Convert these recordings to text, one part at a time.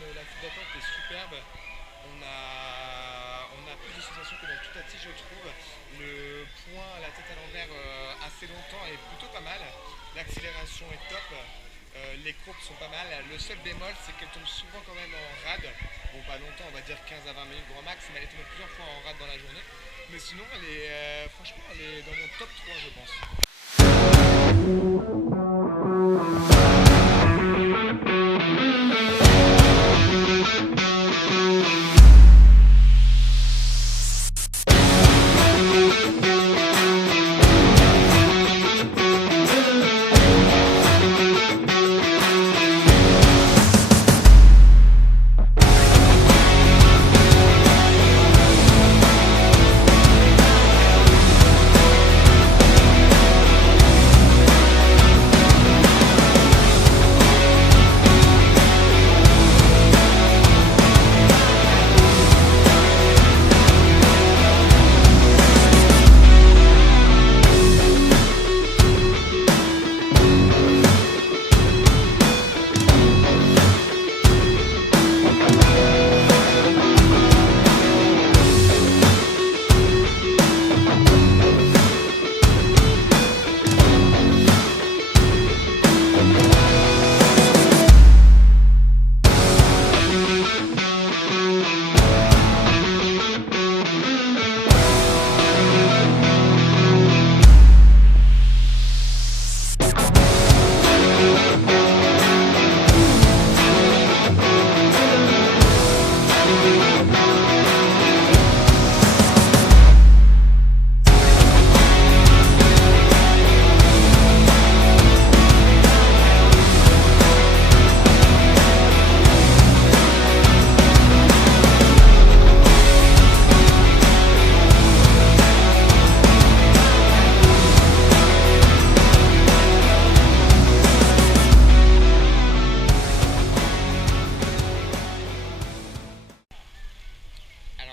la file d'attente est superbe. On a plus de sensations que dans toute la tige, je trouve. Le point à la tête à l'envers assez longtemps est plutôt pas mal. L'accélération est top. Les courbes sont pas mal. Le seul bémol, c'est qu'elle tombe souvent quand même en rade. Bon, pas longtemps, on va dire 15 à 20 minutes grand max, mais elle est tombée plusieurs fois en rade dans la journée. Mais sinon, franchement, elle est dans mon top 3, je pense.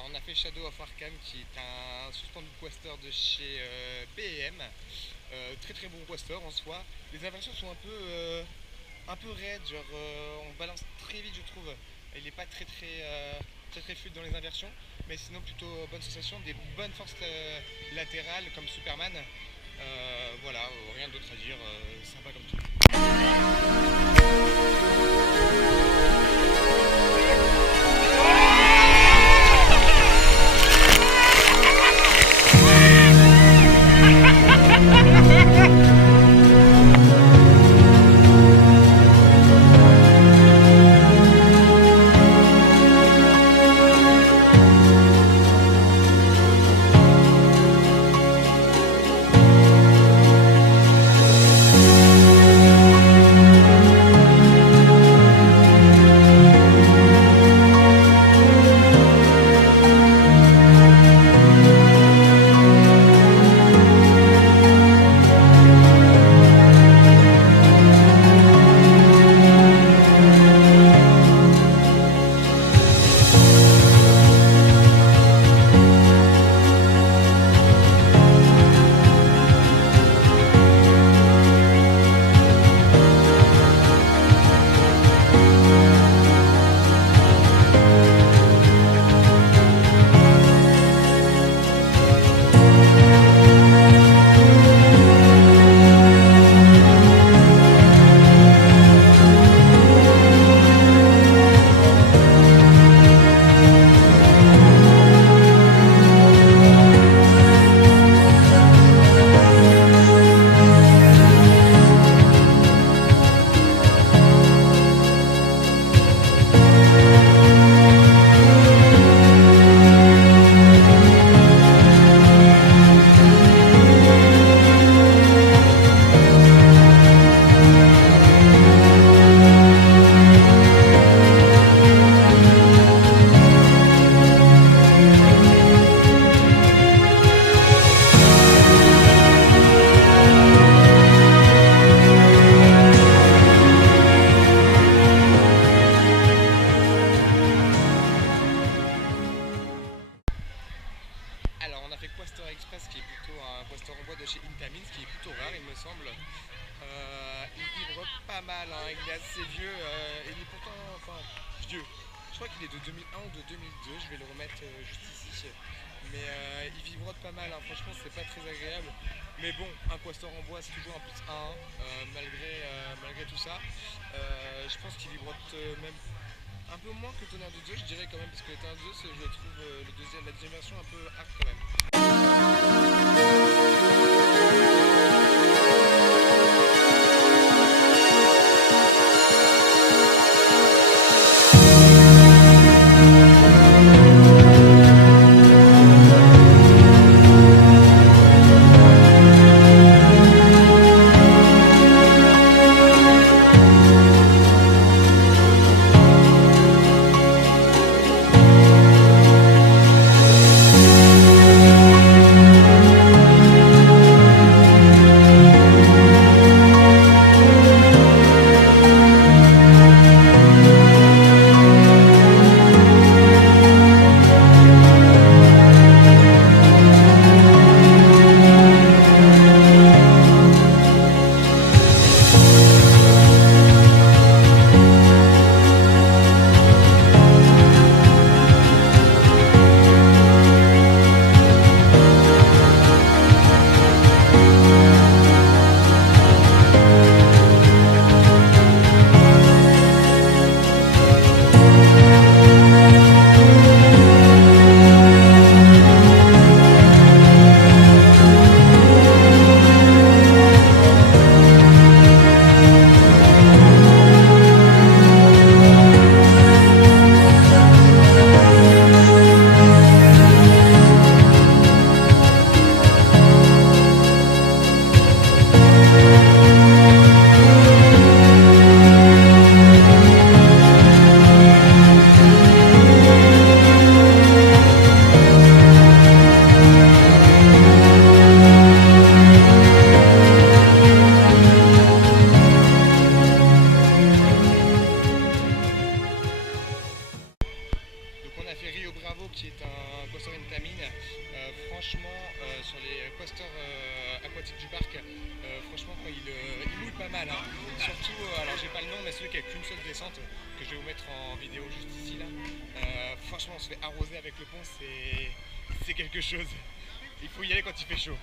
On a fait Shadow of Arkham qui est un suspendu quester de chez B&M, très très bon quester en soi. Les inversions sont un peu raides, genre on balance très vite je trouve. Il n'est pas très fluide dans les inversions, mais sinon plutôt bonne sensation, des bonnes forces latérales comme Superman. Voilà, rien d'autre à dire, sympa comme tout. Express qui est plutôt un poster en bois de chez Intamin, ce qui est plutôt rare il me semble. Il vibre pas mal, hein. Il est assez vieux, il est pourtant vieux. crois qu'il est de 2001 ou de 2002, je vais le remettre juste ici. Mais il vibrote pas mal, hein. Franchement c'est pas très agréable. Mais bon, un quastor en bois c'est toujours un plus 1, malgré tout ça. Je pense qu'il vibrote même un peu moins que le tonnerre de Zeus, je dirais quand même, parce que le tonnerre de Zeus, je le trouve la deuxième version un peu hard quand même. Qui est un quastor Intamin. Franchement, sur les quastors aquatiques du parc, franchement, il mouille pas mal. Hein. Surtout, alors j'ai pas le nom, mais celui qui a qu'une seule descente, que je vais vous mettre en vidéo juste ici là. Franchement, on se fait arroser avec le pont, c'est quelque chose. Il faut y aller quand il fait chaud.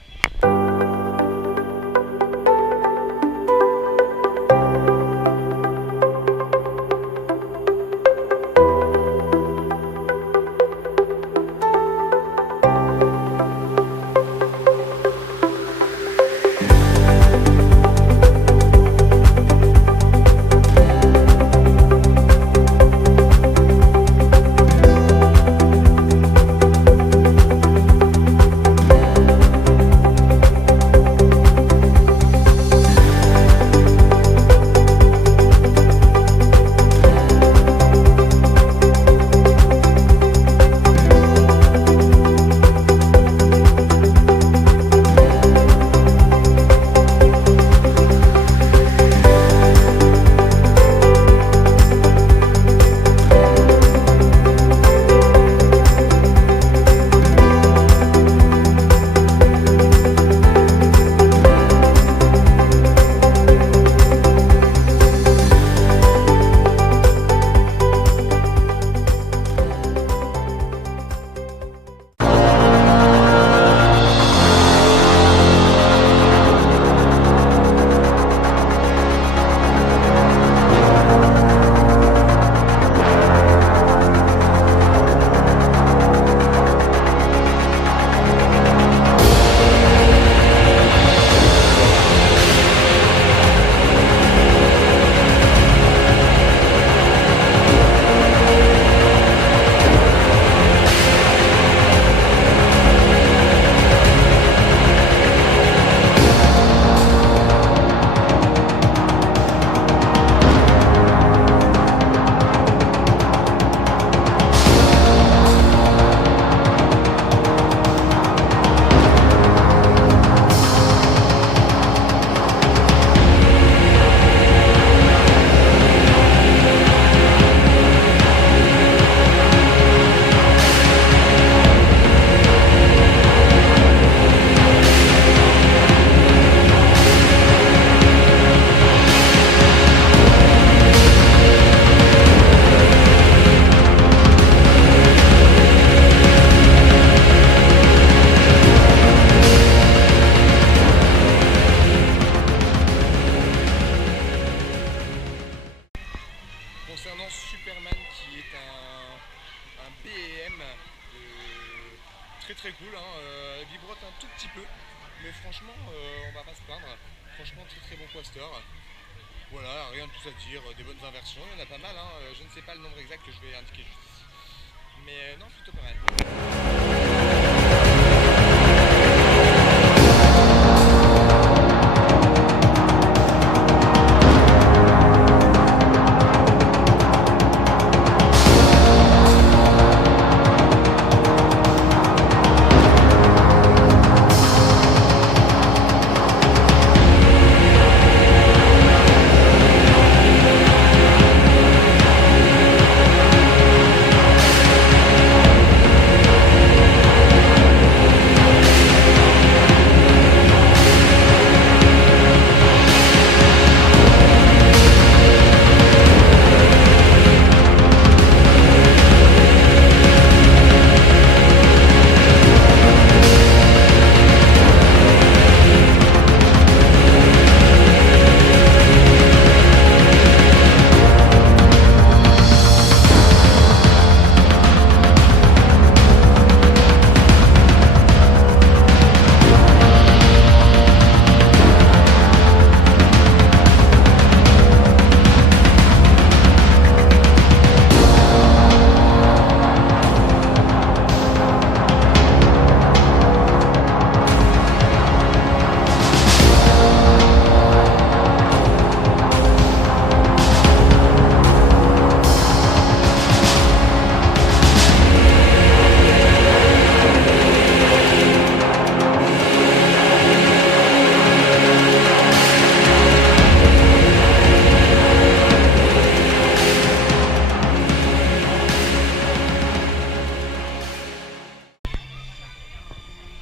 très très cool, hein, vibrote un tout petit peu, mais franchement on va pas se plaindre. Franchement très très bon coaster. Voilà, rien de plus à dire, des bonnes inversions, il y en a pas mal, hein, je ne sais pas le nombre exact que je vais indiquer juste ici. Mais non, plutôt pas mal.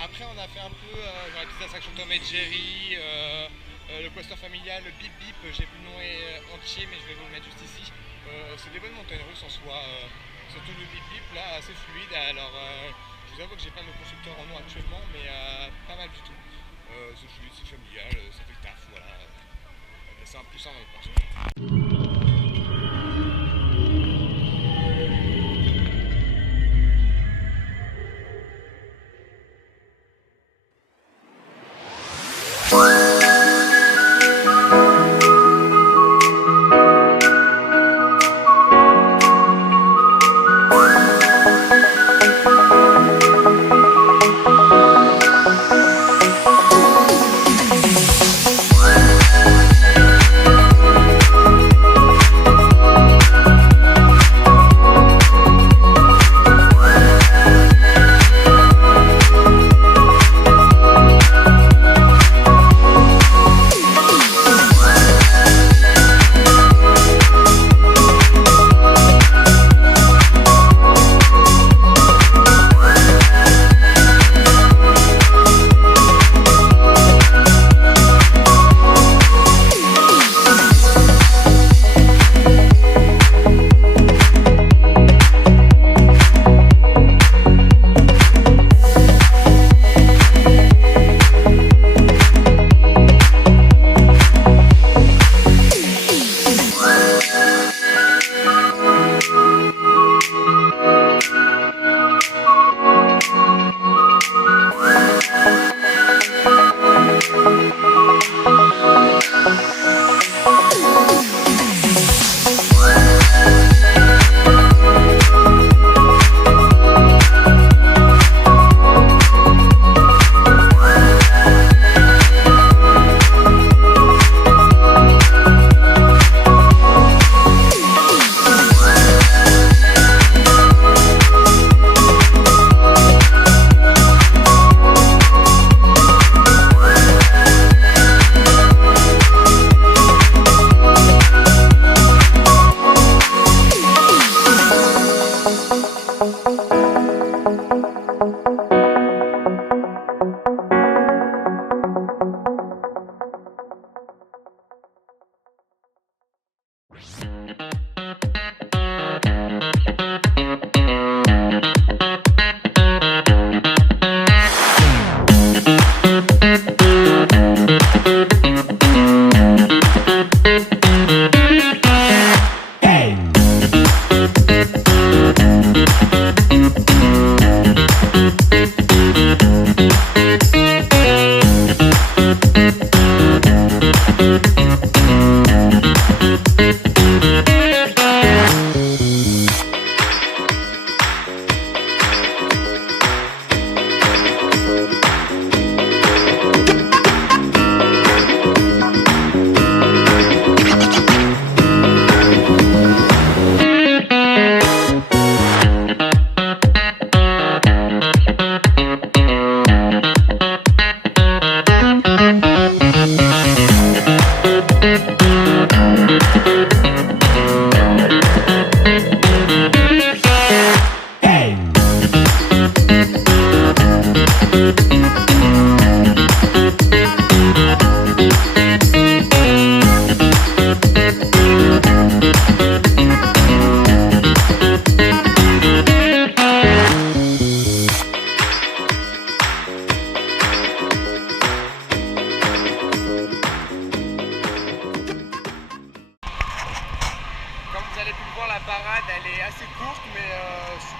Après, on a fait un peu dans la petite attraction Tom et Jerry, le coaster familial, le Bip Bip, j'ai plus le nom entier, mais je vais vous le mettre juste ici. C'est des bonnes montagnes russes en soi, surtout le Bip Bip là, assez fluide. Alors, je vous avoue que j'ai pas le constructeur en nom actuellement, mais pas mal du tout. C'est fluide, c'est familial, ça fait le taf, voilà. C'est un plus un dans le parcours.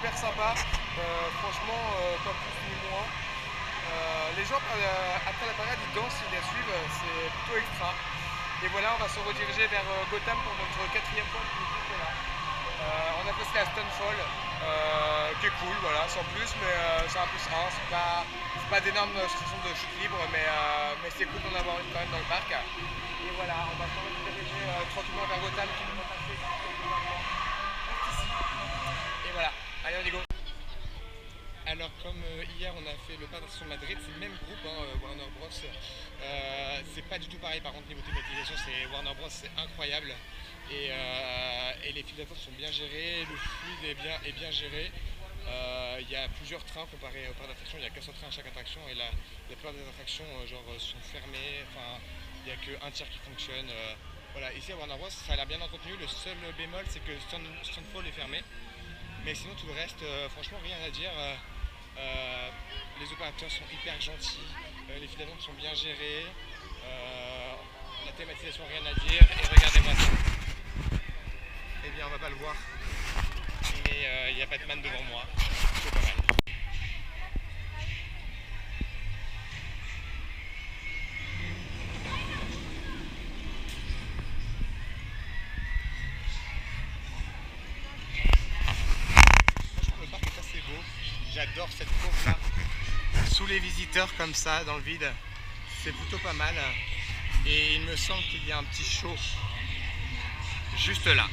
super sympa, franchement pas plus ni moins. Les gens après la parade ils dansent, ils la suivent, c'est plutôt extra. Et voilà, on va se rediriger vers Gotham pour notre quatrième point qui est là. On a passé la Stonefall, qui est cool, voilà, sans plus, mais c'est un plus 1, c'est pas d'énormes stations de chute libre, mais c'est cool d'en avoir une quand même dans le parc. Et voilà, on va se rediriger tranquillement vers Gotham qui nous va passer ici. Et voilà, allez on y go. Alors comme hier on a fait le parc d'attractions de Madrid, c'est le même groupe, Warner Bros. C'est pas du tout pareil par contre niveau thématisation, c'est Warner Bros, c'est incroyable. Et les files d'attente sont bien gérées, le fluide est bien géré. Il y a plusieurs trains comparé au parc d'attractions, il y a 400 trains à chaque attraction et la plupart des attractions sont fermées, enfin il n'y a qu'un tiers qui fonctionne. Voilà, ici à Warner Bros ça a l'air bien entretenu, le seul bémol c'est que Stonefall est fermé. Mais sinon tout le reste, franchement rien à dire. Les opérateurs sont hyper gentils, les files d'attente sont bien gérées, la thématisation rien à dire, et regardez-moi ça. Eh bien on va pas le voir, mais il y a Batman devant moi, c'est pas mal. Franchement le parc est assez beau, j'adore cette course là, sous les visiteurs comme ça dans le vide, c'est plutôt pas mal. Et il me semble qu'il y a un petit show juste là.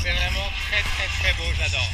C'est vraiment très beau, j'adore.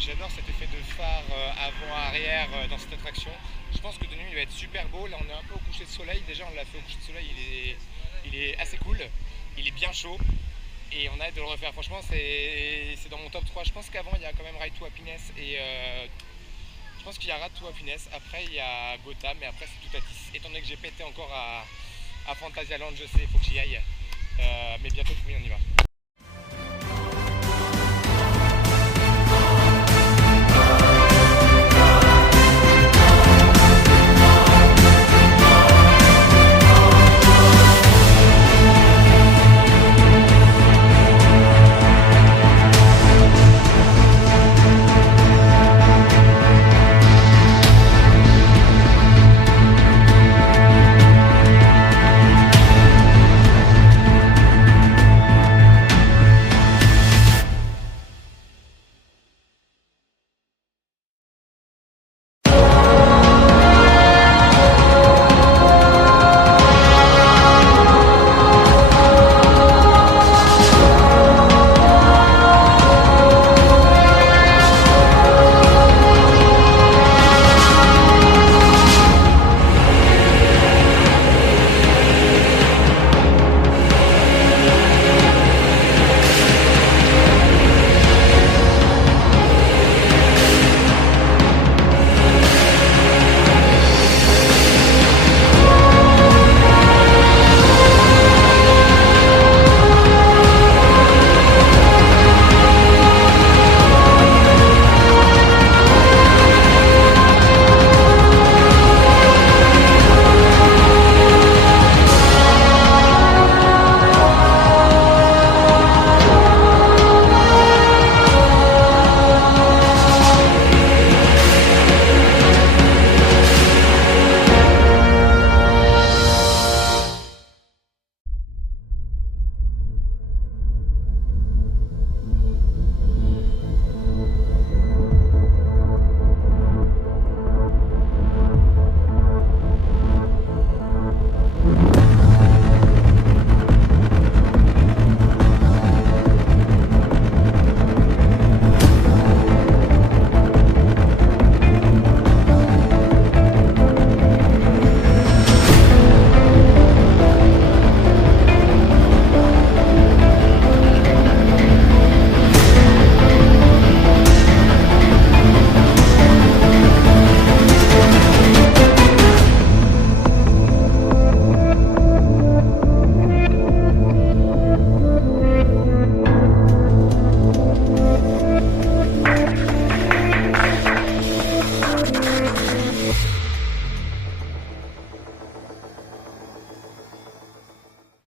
J'adore cet effet de phare avant-arrière dans cette attraction. Je pense que de nuit il va être super beau. Là on est un peu au coucher de soleil. Déjà on l'a fait au coucher de soleil, il est assez cool. Il est bien chaud et on a hâte de le refaire. Franchement c'est dans mon top 3. Je pense qu'avant il y a quand même Ride to Happiness et je pense qu'il y a Ride to Happiness. Après il y a Gotham et après c'est tout à 10. Étant donné que j'ai pété encore à Fantasyland, je sais, il faut que j'y aille. Mais bientôt oui on y va.